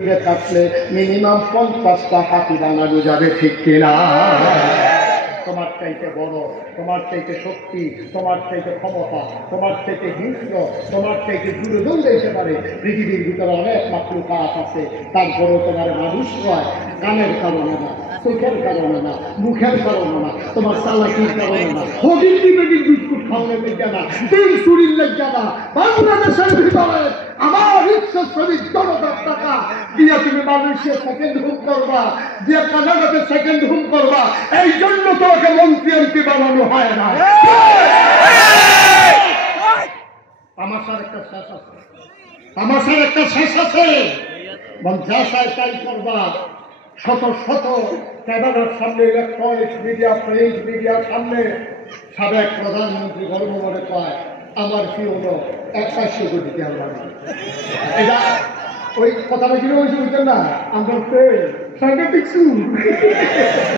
থাকলে মিনিমাম 50টা হাতি বানানো যাবে, ঠিক কিনা? তোমার চাইতে বড়, তোমার চাইতে শক্তি, তোমার চাইতে ক্ষমতা, তোমার চাইতে হিংস্র, তোমার চাইতে দূরদূর যেতে পারে পৃথিবীর ভিতরে অনেক মাকলুকাত আছে। তারপরেও তোমার মানুষ হয় কানের কারণে না, চোখের কারণে না, মুখের কারণে না, তোমার চালাকির কারণে না, হগিন্দি বেগির বিস্কুট খাওয়ানোর লেগে না, তেল চুরির লেগে না। বাংলাদেশের ভিতরে আমার রিক্সা শ্রমিক জনতার টাকা দিয়ে তুমি মালয়েশিয়া সেকেন্ড হোম করবা, দিয়ে কানাডাতে সেকেন্ড হোম করবা, এই জন্য তোমাকে মন্ত্রী এমপি বানানো হয় না। তামাশার একটা শেষ আছে, তামাশার একটা শেষ আছে। যা চাই তাই করবা। শত শত ক্যামেরার সামনে, ইলেকট্রনিক্স মিডিয়া, প্রিন্ট মিডিয়ার সামনে সাবেক প্রধানমন্ত্রী গর্বভরে কয় আমার কি হলো 100 কোটি টাকা লাগে। এটা ওই কথাটা কি বলছি বুঝছেন না? আমরা সাংঘাতিক